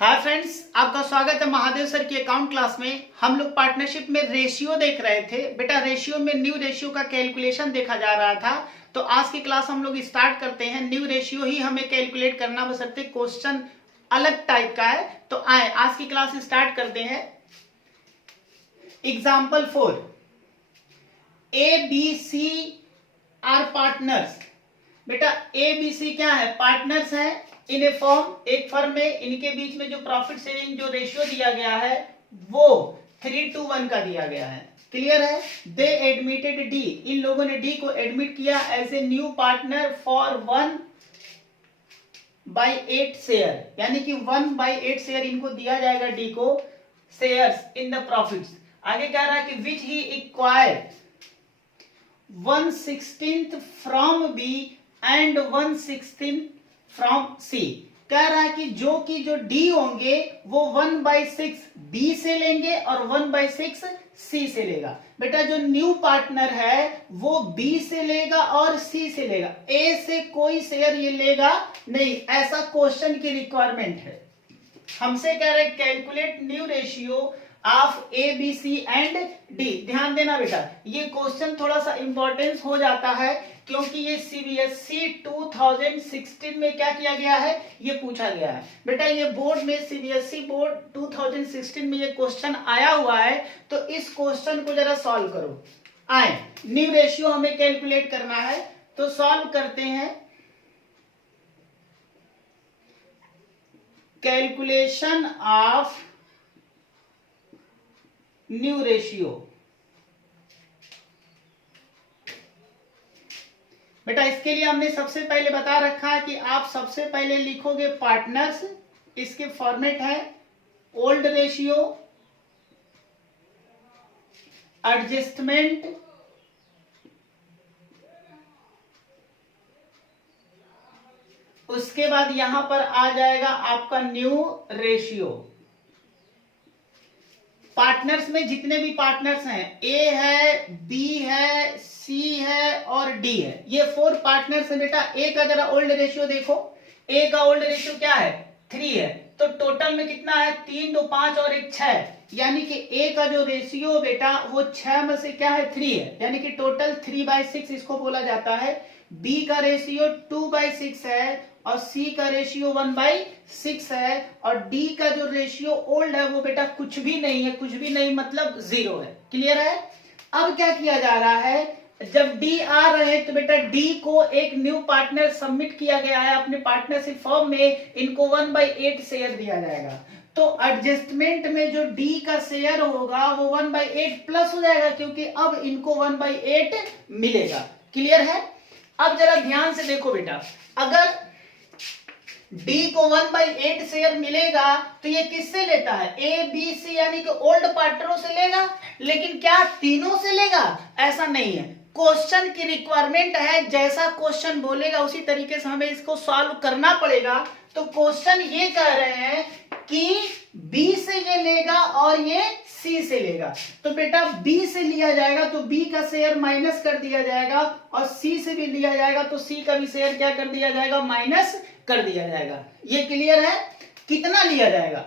Hi friends, आपका स्वागत है महादेव सर की अकाउंट क्लास में। हम लोग पार्टनरशिप में रेशियो देख रहे थे। बेटा रेशियो में न्यू रेशियो का कैलकुलेशन देखा जा रहा था, तो आज की क्लास हम लोग स्टार्ट करते हैं। न्यू रेशियो ही हमें कैलकुलेट करना, बशर्ते क्वेश्चन अलग टाइप का है। तो आए आज की क्लास स्टार्ट करते हैं। Example 4, A B C are partners. बेटा ए बी सी क्या है? पार्टनर्स है इन ए फर्म, एक फर्म में। इनके बीच में जो प्रॉफिट शेयरिंग जो रेशियो दिया गया है वो 3:1 का दिया गया है। क्लियर है? दे एडमिटेड डी, इन लोगों ने डी को एडमिट किया as a new partner for 1/8 share, यानी कि 1/8 शेयर इनको दिया जाएगा डी को शेयर्स इन द प्रॉफिट्स। आगे कह रहा है कि which he acquire 1/16 from B and 1/16 from C. कह रहा है कि जो डी होंगे वो 1/6 बी से लेंगे और 1/6 सी से लेगा। बेटा जो न्यू पार्टनर है वो बी से लेगा और सी से लेगा, ए से कोई शेयर ये लेगा नहीं। ऐसा क्वेश्चन की रिक्वायरमेंट है। हमसे कह रहे calculate new ratio of A B C and D. ध्यान देना बेटा, ये क्वेश्चन थोड़ा सा इंपॉर्टेंस हो जाता है क्योंकि ये सीबीएसई 2016 में क्या किया गया है, ये पूछा गया है। बेटा ये बोर्ड में सीबीएसई बोर्ड 2016 में ये क्वेश्चन आया हुआ है, तो इस क्वेश्चन को जरा सॉल्व करो। आए न्यू रेशियो हमें कैलकुलेट करना है, तो सॉल्व करते हैं। Calculation of new ratio. बेटा इसके लिए हमने सबसे पहले बता रखा है कि आप सबसे पहले लिखोगे पार्टनर्स, इसके फॉर्मेट है ओल्ड रेशियो, एडजस्टमेंट, उसके बाद यहां पर आ जाएगा आपका न्यू रेशियो। पार्टनर्स में जितने भी पार्टनर्स हैं, ए है, बी है, सी है और डी है, ये 4 पार्टनर्स है। बेटा ए का जरा ओल्ड रेशियो देखो। ए का ओल्ड रेशियो क्या है? 3 है। तो टोटल में कितना है? 3, 2, 5 और 1 6, यानी कि ए का जो रेशियो बेटा वो 6 में से क्या है? 3 है, यानी कि टोटल 3/6 इसको बोला जाता है। बी का रेशियो 2/6 है और सी का रेशियो 1/6 है और डी का जो रेशियो ओल्ड है वो बेटा कुछ भी नहीं है, कुछ भी नहीं मतलब 0 है। क्लियर है? अब क्या किया जा रहा है, जब डी आ रहे हैं तो बेटा डी को एक न्यू पार्टनर सबमिट किया गया है अपने पार्टनरशिप फर्म में, इनको 1/8 शेयर दिया जाएगा। तो एडजस्टमेंट में जो डी का शेयर होगा वो 1/8 प्लस हो जाएगा, क्योंकि अब इनको 1/8 मिलेगा। क्लियर है? अब जरा ध्यान से देखो बेटा, अगर डी को 1/8 शेयर मिलेगा तो ये किससे लेता है? ए बी सी यानी कि ओल्ड पार्टनरों से लेगा, लेकिन क्या तीनों से लेगा? ऐसा नहीं है। क्वेश्चन की रिक्वायरमेंट है, जैसा क्वेश्चन बोलेगा उसी तरीके से हमें इसको सॉल्व करना पड़ेगा। तो क्वेश्चन ये कह रहे हैं कि बी से ये लेगा और ये सी से लेगा। तो बेटा बी से लिया जाएगा तो बी का शेयर माइनस कर दिया जाएगा और सी से भी लिया जाएगा तो सी का भी शेयर क्या कर दिया जाएगा? माइनस कर दिया जाएगा। ये क्लियर है? कितना लिया जाएगा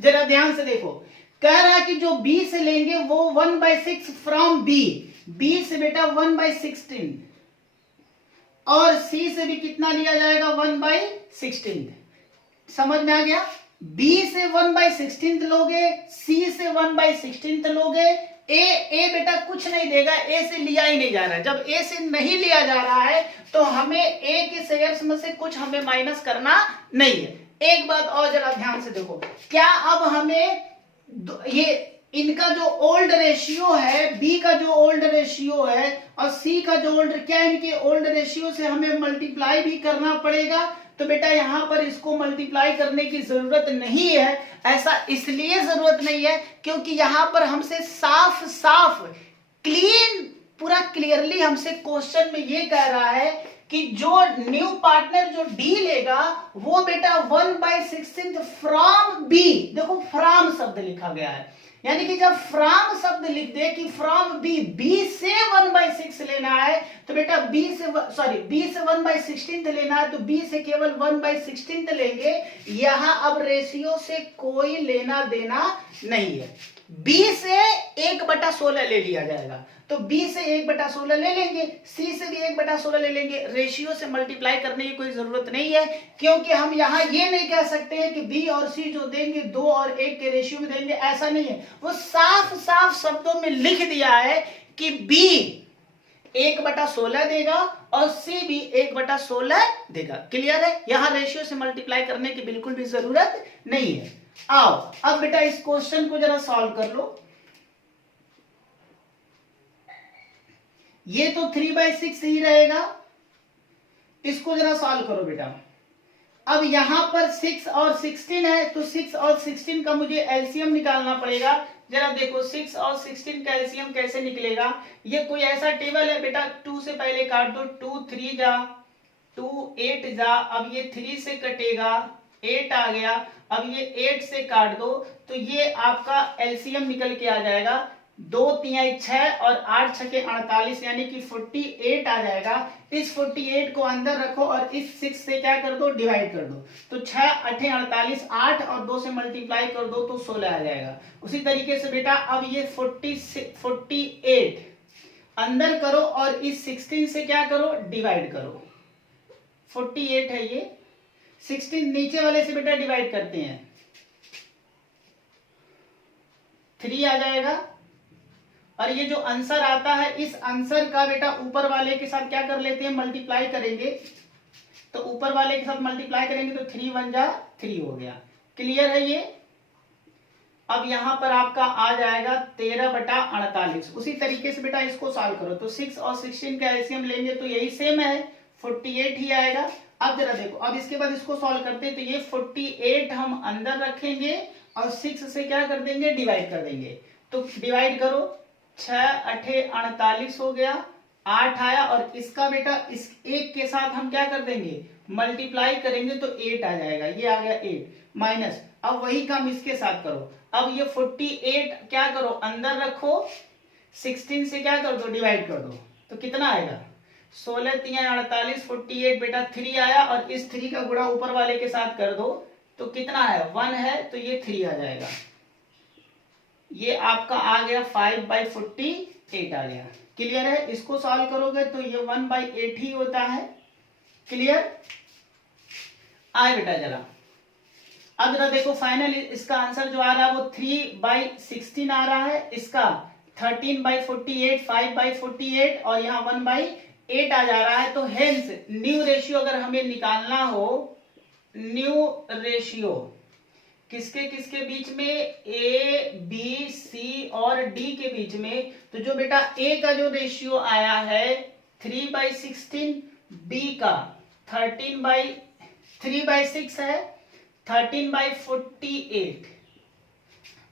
जरा ध्यान से देखो। कह रहा है कि जो बी से लेंगे वो 1/6 फ्रॉम बी, बी से बेटा 1/16 और सी से भी कितना लिया जाएगा? 1/16। समझ में आ गया? बी से 1/16 लोगे, सी से 1/16 लोगे। ए बेटा कुछ नहीं देगा, ए से लिया ही नहीं जा रहा है। जब ए से नहीं लिया जा रहा है तो हमें ए के शेयर्स में से कुछ हमें माइनस करना नहीं है। एक बात और जरा ध्यान से देखो, क्या अब हमें ये इनका जो ओल्ड रेशियो है, बी का जो ओल्ड रेशियो है और सी का जो ओल्ड, क्या इनके ओल्ड रेशियो से हमें मल्टीप्लाई भी करना पड़ेगा? तो बेटा यहां पर इसको मल्टीप्लाई करने की जरूरत नहीं है। ऐसा इसलिए जरूरत नहीं है क्योंकि यहां पर हमसे साफ साफ क्लीन पूरा क्लियरली हमसे क्वेश्चन में ये कह रहा है कि जो न्यू पार्टनर जो डी लेगा वो बेटा 1/16 फ्रॉम बी, देखो फ्रॉम शब्द लिखा गया है, यानी कि जब फ्रॉम शब्द लिख दे कि फ्रॉम बी से 1/6 लेना है तो बेटा बी से 1/16 लेना है तो बी से केवल 1/16 लेंगे। यहां अब रेशियो से कोई लेना देना नहीं है। बी से 1/16 ले लिया जाएगा तो बी से 1/16 ले लेंगे, सी से भी 1/16 ले लेंगे। रेशियो से मल्टीप्लाई करने की कोई जरूरत नहीं है, क्योंकि हम यहां ये नहीं कह सकते हैं कि बी और सी जो देंगे 2 और 1 के रेशियो में देंगे, ऐसा नहीं है। वो साफ साफ शब्दों में लिख दिया है कि बी 1/16 देगा और सी भी 1/16 देगा। क्लियर है? यहां रेशियो से मल्टीप्लाई करने की बिल्कुल भी जरूरत नहीं है। आओ अब बेटा इस क्वेश्चन को जरा सॉल्व कर लो। ये तो 3/6 ही रहेगा, इसको जरा सॉल्व करो बेटा। अब यहां पर 6 और 16 है तो 6 और 16 का मुझे एलसीएम निकालना पड़ेगा। जरा देखो 6 और 16 का एलसीएम कैसे निकलेगा। ये कोई ऐसा टेबल है बेटा, 2 से पहले काट दो, 2 3 जा, 2 8 जा, अब ये 3 से कटेगा, 8 आ गया, अब ये 8 से काट दो तो ये आपका एलसीएम निकल के आ जाएगा 2 3 6 और 8 6 48 यानी कि 48 आ जाएगा। इस 48 को अंदर रखो और इस 6 से क्या कर दो, डिवाइड कर दो तो 6 8 48, 8 और 2 से मल्टीप्लाई कर दो तो 16 आ जाएगा। उसी तरीके से बेटा अब ये 48 अंदर करो और इस 16 से क्या करो, डिवाइड करो। 48 है ये, 16 नीचे वाले से बेटा डिवाइड करते हैं, 3 आ जाएगा। और ये जो आंसर आता है इस आंसर का बेटा ऊपर वाले के साथ क्या कर लेते हैं, मल्टीप्लाई करेंगे। तो ऊपर वाले के साथ मल्टीप्लाई करेंगे तो 3 1 जा 3 हो गया। क्लियर है ये? अब यहां पर आपका आ जाएगा 13/48। उसी तरीके से बेटा इसको सॉल्व करो तो 6 और 16 का एलसीएम लेंगे तो यही सेम है, 48 ही आएगा। अब जरा देखो, अब इसके बाद इसको सॉल्व करते हैं तो ये 48 हम अंदर रखेंगे और 6 से क्या कर देंगे, डिवाइड कर देंगे। तो डिवाइड करो, 6 8 48 हो गया, 8 आया और इसका बेटा इस एक के साथ हम क्या कर देंगे, मल्टीप्लाई करेंगे तो 8 आ जाएगा। ये आ गया 8 माइनस, अब वही काम इसके साथ करो। अब ये 48 क्या करो, अंदर रखो, 16 से क्या कर दो, डिवाइड कर दो तो कितना आएगा, 16 3 48, 48 बेटा 3 आया और इस 3 का गुणा ऊपर वाले के साथ कर दो तो कितना है, 1 है तो ये 3 आ जाएगा। ये आपका आ गया 5/48 आ गया। क्लियर है? इसको सॉल्व करोगे तो ये 1/8 ही होता है। क्लियर? आए बेटा जरा, अब जरा देखो फाइनल इसका आंसर जो आ रहा है वो 3/16 आ रहा है, इसका 13/48, 5/48 और यहाँ 1/8 आ जा रहा है। तो हेंस न्यू रेशियो अगर हमें निकालना हो, न्यू रेशियो किसके किसके बीच में, ए बी सी और डी के बीच में, तो जो बेटा ए का जो रेशियो आया है 3/16, बी का 3/6 है 13/48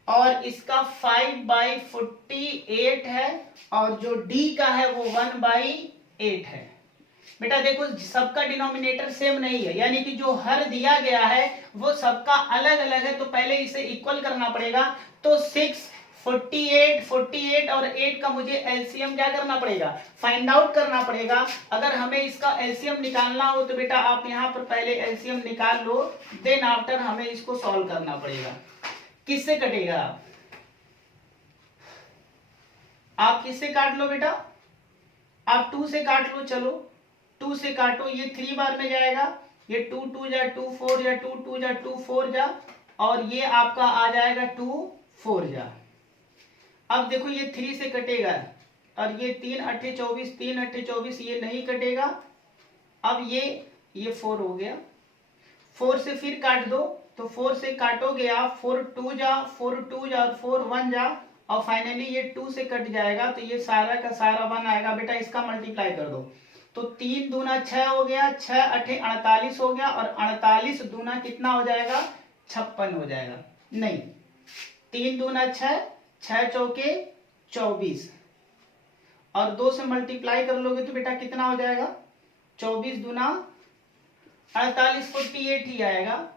और इसका 5/48 है और जो डी का है वो 1/8 है। बेटा देखो सबका डिनोमिनेटर सेम नहीं है, यानी कि जो हर दिया गया है वो सबका अलग अलग है, तो पहले इसे इक्वल करना पड़ेगा। तो 6 48 48 और 8 का मुझे एलसीएम क्या करना पड़ेगा, फाइंड आउट करना पड़ेगा। अगर हमें इसका एलसीएम निकालना हो तो बेटा आप यहां पर पहले एलसीएम निकाल लो, देन आफ्टर हमें इसको सॉल्व करना पड़ेगा। किससे कटेगा, आप किससे काट लो बेटा, आप 2 से काट लो, चलो 2 से काटो, ये 3 बार में जाएगा, ये 2 2 जा 2 4 जा 2 2 जा 2 4 जा और ये आपका आ जाएगा 2 4 जा। अब देखो ये 3 से कटेगा और ये 3 8 24, 3 8 24 ये नहीं कटेगा। अब ये 4 हो गया, 4 से फिर काट दो तो 4 से काटोगे आप, 4 2 जा 4 2 जा 4 1 जा और फाइनली ये 2 से कट जाएगा तो ये सारा का सारा 1 आएगा। बेटा इसका मल्टीप्लाई कर दो तो 3 दूना 6 हो गया, 6 8 48 हो गया और 48 दूना कितना हो जाएगा, 56 हो जाएगा। नहीं, 3 दूना 6, 6 चौके 24 और 2 से मल्टीप्लाई कर लोगे तो बेटा कितना हो जाएगा, 24 दूना 48 48 ही आएगा।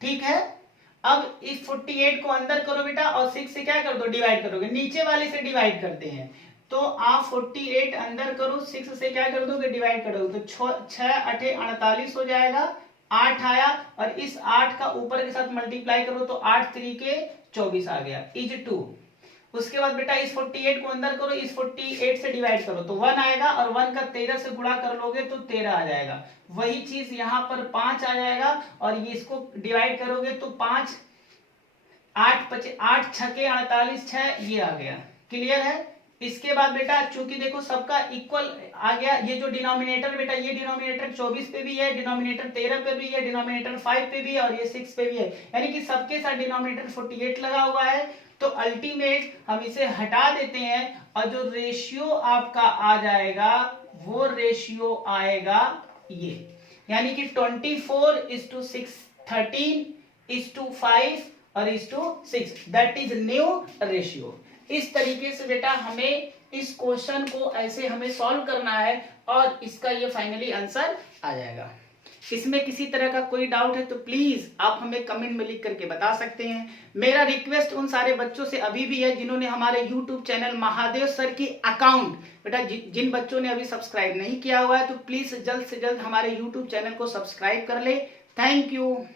ठीक है, अब इस 48 को अंदर करो बेटा और 6 से क्या कर दो, डिवाइड करोगे, नीचे वाले से डिवाइड करते हैं। तो आप 48 अंदर करो, 6 से क्या कर दोगे, डिवाइड करोगे, तो 6 8 48 हो जाएगा, 8 आया, और इस 8 का ऊपर के साथ मल्टीप्लाई करो तो 8 3 के 24 आ गया, इज 2। उसके बाद बेटा इस 48 को अंदर करो, इस 48 से डिवाइड करो तो 1 आएगा, और 1 का 13 से गुणा कर लोगे तो 13 आ जाएगा। वही चीज यहाँ पर 5 आ जाएगा, और ये इसको डिवाइड करोगे तो 5 8 6 48 6, ये आ गया। क्लियर है? इसके बाद बेटा चूंकि देखो सबका इक्वल आ गया, ये जो डिनोमिनेटर बेटा, ये डिनोमिनेटर 24 पे भी है, डिनोमिनेटर 13 पे भी है, डिनोमिनेटर 5 पे भी है, और ये 6 पे भी है, यानी कि सबके साथ डिनोमिनेटर 48 लगा हुआ है। तो अल्टीमेट हम इसे हटा देते हैं, और जो रेशियो आपका आ जाएगा वो रेशियो आएगा ये, यानी कि 24:6, 13:5 और 6, दैट इज न्यू रेशियो। इस तरीके से बेटा हमें इस क्वेश्चन को ऐसे हमें सॉल्व करना है, और इसका ये फाइनली आंसर आ जाएगा। इसमें किसी तरह का कोई डाउट है तो प्लीज आप हमें कमेंट में लिख करके बता सकते हैं। मेरा रिक्वेस्ट उन सारे बच्चों से अभी भी है जिन्होंने हमारे यूट्यूब चैनल महादेव सर की अकाउंट बेटा जिन बच्चों ने अभी सब्सक्राइब नहीं किया हुआ है तो प्लीज जल्द से जल्द हमारे यूट्यूब चैनल को सब्सक्राइब कर ले। Thank you.